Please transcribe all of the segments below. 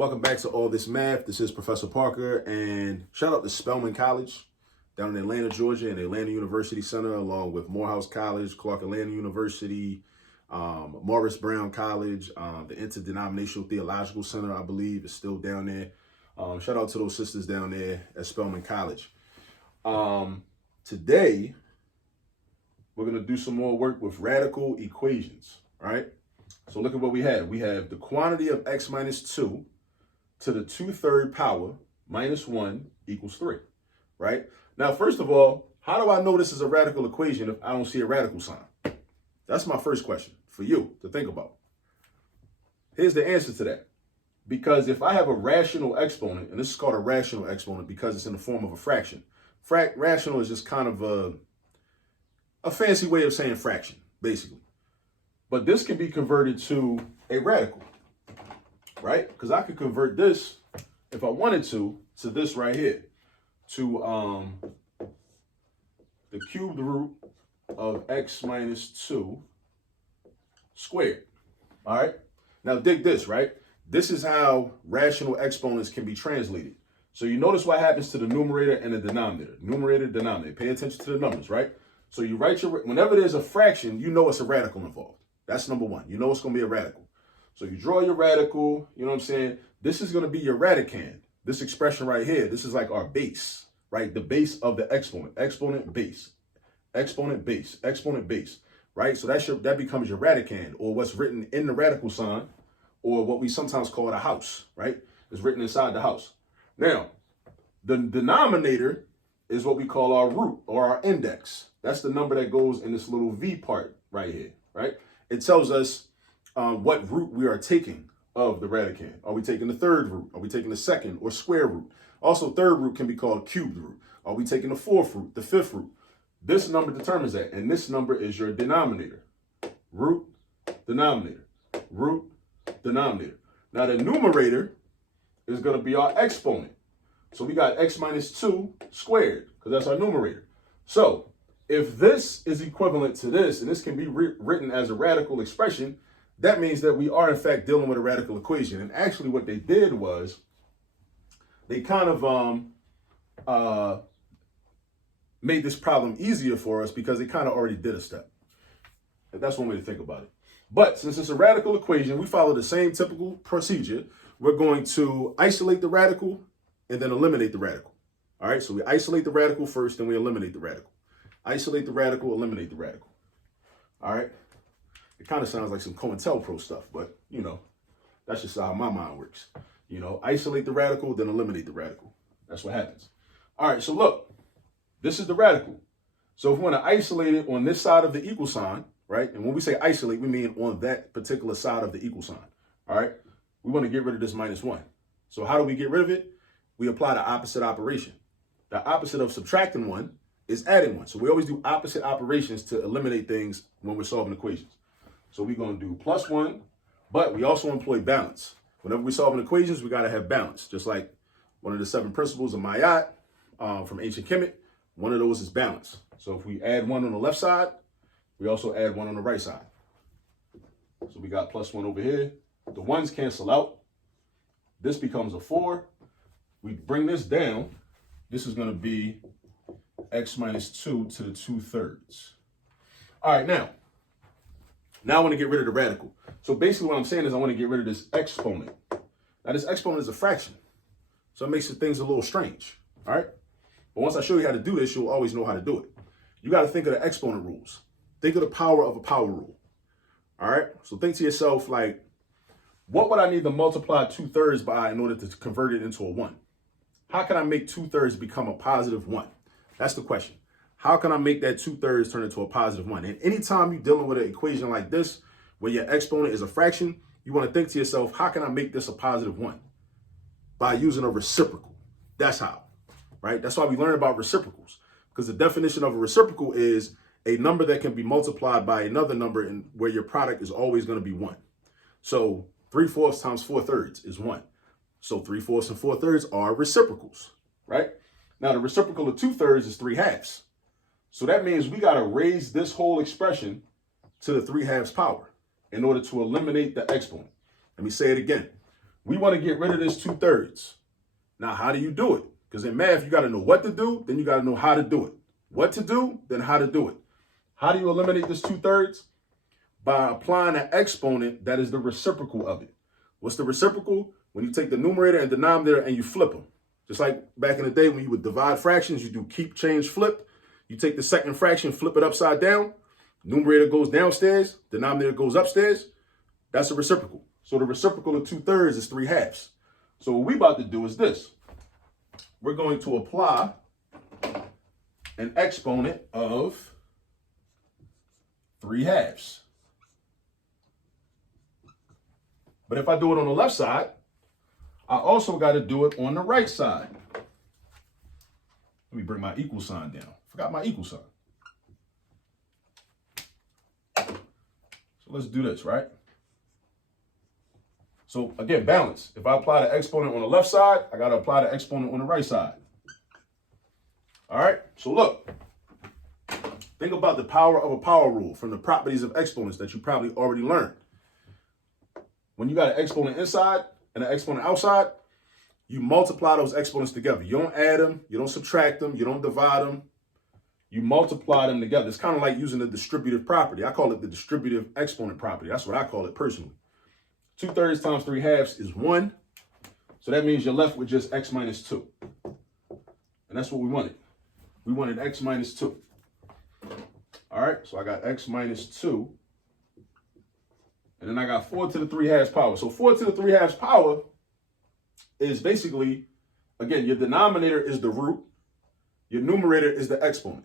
Welcome back to All This Math. This is Professor Parker, and shout out to Spelman College down in Atlanta, Georgia, and Atlanta University Center, along with Morehouse College, Clark Atlanta University, Morris Brown College, the Interdenominational Theological Center, I believe, is still down there. Shout out to those sisters down there at Spelman College. Today, we're going to do some more work with radical equations, right? So look at what we have. We have the quantity of x minus 2 to the 2/3 power minus 1 equals 3, right? Now, first of all, how do I know this is a radical equation if I don't see a radical sign? That's my first question for you to think about. Here's the answer to that. Because if I have a rational exponent, and this is called a rational exponent because it's in the form of a fraction. Rational is just kind of a fancy way of saying fraction, basically. But this can be converted to a radical, right? Because I could convert this, if I wanted to this right here, to the cubed root of x minus 2 squared, all right? Now dig this, right? This is how rational exponents can be translated. So you notice what happens to the numerator and the denominator. Numerator, denominator. Pay attention to the numbers, right? So you write whenever there's a fraction, you know it's a radical involved. That's number one. You know it's going to be a radical. So you draw your radical, you know what I'm saying? This is going to be your radicand. This expression right here, this is like our base, right? The base of the exponent. Exponent base. Exponent base. Exponent base, right? So that becomes your radicand, or what's written in the radical sign, or what we sometimes call the house, right? It's written inside the house. Now, the denominator is what we call our root or our index. That's the number that goes in this little V part right here, right? It tells us what root we are taking of the radicand. Are we taking the third root? Are we taking the second or square root? Also, third root can be called cubed root. Are we taking the fourth root, the fifth root? This number determines that, and this number is your denominator. Root, denominator, root, denominator. Now, the numerator is going to be our exponent. So we got x minus 2 squared, because that's our numerator. So if this is equivalent to this, and this can be written as a radical expression, that means that we are, in fact, dealing with a radical equation. And actually what they did was they kind of made this problem easier for us because they kind of already did a step. That's one way to think about it. But since it's a radical equation, we follow the same typical procedure. We're going to isolate the radical and then eliminate the radical. All right, so we isolate the radical first, then we eliminate the radical. Isolate the radical, eliminate the radical. All right, it kind of sounds like some COINTELPRO stuff, but you know, that's just how my mind works. You know, isolate the radical, then eliminate the radical. That's what happens. All right, so look, this is the radical. So if we want to isolate it on this side of the equal sign, right? And when we say isolate, we mean on that particular side of the equal sign. All right, we want to get rid of this minus 1. So how do we get rid of it? We apply the opposite operation. The opposite of subtracting 1 is adding 1. So we always do opposite operations to eliminate things when we're solving equations. So we're going to do plus 1, but we also employ balance. Whenever we're solving equations, we got to have balance. Just like one of the 7 principles of Mayat from ancient Kemet, one of those is balance. So if we add 1 on the left side, we also add 1 on the right side. So we got plus 1 over here. The 1's cancel out. This becomes a 4. We bring this down. This is going to be x minus 2 to the 2/3. All right, now I want to get rid of the radical. So basically what I'm saying is I want to get rid of this exponent. Now this exponent is a fraction. So it makes things a little strange. All right. But once I show you how to do this, you'll always know how to do it. You got to think of the exponent rules. Think of the power of a power rule. All right. So think to yourself, like, what would I need to multiply 2/3 by in order to convert it into a 1? How can I make 2/3 become a positive 1? That's the question. How can I make that 2/3 turn into a positive 1? And anytime you're dealing with an equation like this, where your exponent is a fraction, you want to think to yourself, how can I make this a positive 1? By using a reciprocal. That's how, right? That's why we learn about reciprocals, because the definition of a reciprocal is a number that can be multiplied by another number and where your product is always going to be 1. So 3/4 times 4/3 is 1. So 3/4 and 4/3 are reciprocals, right? Now the reciprocal of 2/3 is 3/2. So that means we got to raise this whole expression to the 3/2 power in order to eliminate the exponent. Let me say it again. We want to get rid of this 2/3. Now, how do you do it? Because in math, you got to know what to do, then you got to know how to do it. What to do, then how to do it. How do you eliminate this 2/3? By applying an exponent that is the reciprocal of it. What's the reciprocal? When you take the numerator and denominator and you flip them. Just like back in the day when you would divide fractions, you do keep, change, flip. You take the second fraction, flip it upside down. Numerator goes downstairs, denominator goes upstairs. That's a reciprocal. So the reciprocal of 2/3 is 3/2. So what we about to do is this. We're going to apply an exponent of 3/2. But if I do it on the left side, I also got to do it on the right side. Let me bring my equal sign down. Forgot my equal sign. So let's do this, right? So again, balance. If I apply the exponent on the left side, I got to apply the exponent on the right side. All right, so look. Think about the power of a power rule from the properties of exponents that you probably already learned. When you got an exponent inside and an exponent outside, you multiply those exponents together. You don't add them, you don't subtract them, you don't divide them. You multiply them together. It's kind of like using the distributive property. I call it the distributive exponent property. That's what I call it personally. 2/3 times 3/2 is 1. So that means you're left with just x minus 2. And that's what we wanted. We wanted x minus 2. All right, so I got x minus 2. And then I got 4 to the 3/2 power. So 4 to the 3/2 power is basically, again, your denominator is the root. Your numerator is the exponent.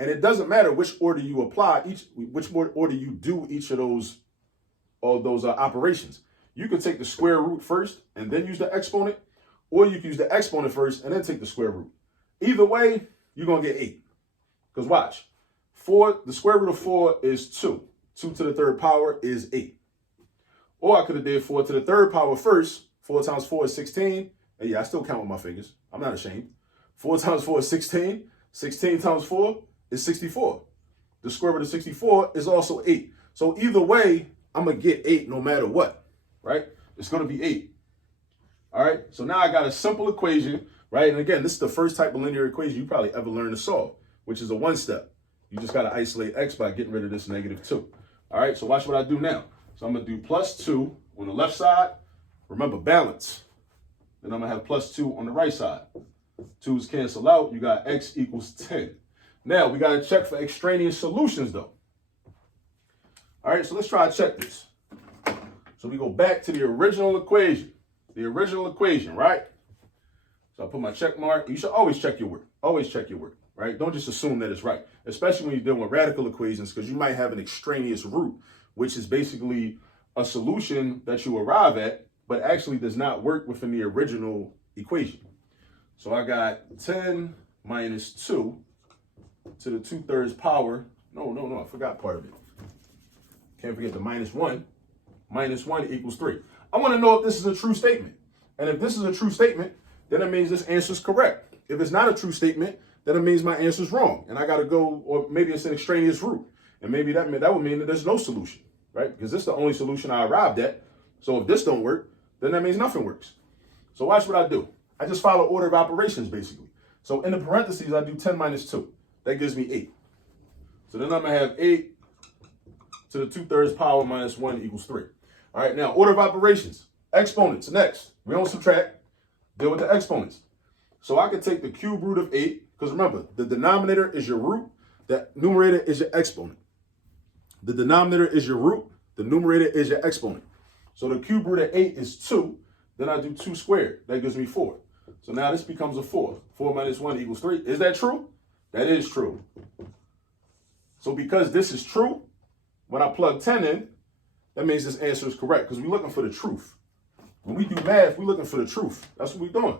And it doesn't matter which order you apply, which order you do each of those operations. You could take the square root first and then use the exponent, or you can use the exponent first and then take the square root. Either way, you're going to get 8. Because watch, the square root of 4 is 2. 2 to the 3rd power is 8. Or I could have did 4 to the 3rd power first. 4 times 4 is 16. And yeah, I still count with my fingers. I'm not ashamed. 4 times 4 is 16. 16 times 4 is 64. The square root of 64 is also 8. So either way, I'm going to get 8 no matter what, right? It's going to be 8. All right, so now I got a simple equation, right? And again, this is the first type of linear equation you probably ever learned to solve, which is a one-step. You just got to isolate x by getting rid of this -2. All right, so watch what I do now. So I'm going to do +2 on the left side. Remember, balance. Then I'm going to have +2 on the right side. 2's cancel out. You got x equals 10. Now, we got to check for extraneous solutions, though. All right, so let's try to check this. So we go back to the original equation. The original equation, right? So I put my check mark. You should always check your work. Always check your work, right? Don't just assume that it's right, especially when you're dealing with radical equations, because you might have an extraneous root, which is basically a solution that you arrive at, but actually does not work within the original equation. So I got 10 minus 2 to the 2/3 power. No, I forgot part of it. Can't forget the -1. -1 equals 3. I want to know if this is a true statement. And if this is a true statement, then it means this answer is correct. If it's not a true statement, then it means my answer is wrong. And I got to go, or maybe it's an extraneous root. And maybe that would mean that there's no solution, right? Because this is the only solution I arrived at. So if this don't work, then that means nothing works. So watch what I do. I just follow order of operations, basically. So in the parentheses, I do 10 minus 2. That gives me 8. So then I'm going to have 8 to the 2/3 power -1 equals 3. All right, now order of operations. Exponents, next. We don't subtract. Deal with the exponents. So I could take the cube root of 8, because remember, the denominator is your root, the numerator is your exponent. The denominator is your root, the numerator is your exponent. So the cube root of 8 is 2. Then I do 2 squared. That gives me 4. So now this becomes a 4. 4 minus 1 equals 3. Is that true? That is true. So because this is true, when I plug 10 in, that means this answer is correct, because we're looking for the truth. When we do math, we're looking for the truth. That's what we're doing.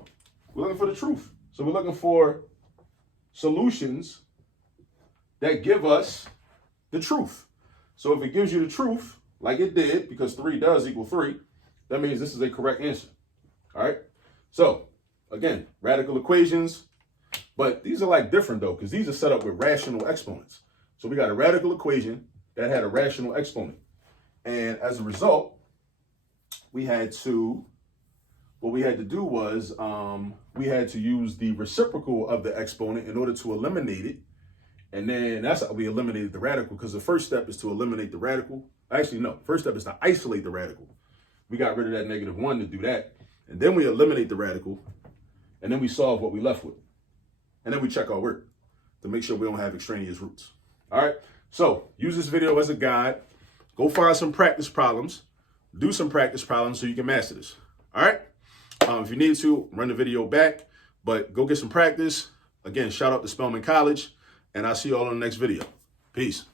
We're looking for the truth. So we're looking for solutions that give us the truth. So if it gives you the truth, like it did, because 3 does equal 3, that means this is a correct answer. All right? So, again, radical equations. But these are like different, though, because these are set up with rational exponents. So we got a radical equation that had a rational exponent. And as a result, we had to what we had to do was we had to use the reciprocal of the exponent in order to eliminate it. And then that's how we eliminated the radical, because the first step is to eliminate the radical. Actually, no, first step is to isolate the radical. We got rid of that -1 to do that. And then we eliminate the radical, and then we solve what we left with. And then we check our work to make sure we don't have extraneous roots. All right, so use this video as a guide. Go find some practice problems. Do some practice problems so you can master this. All right, if you need to, run the video back, but go get some practice. Again, shout out to Spelman College, and I'll see you all in the next video. Peace.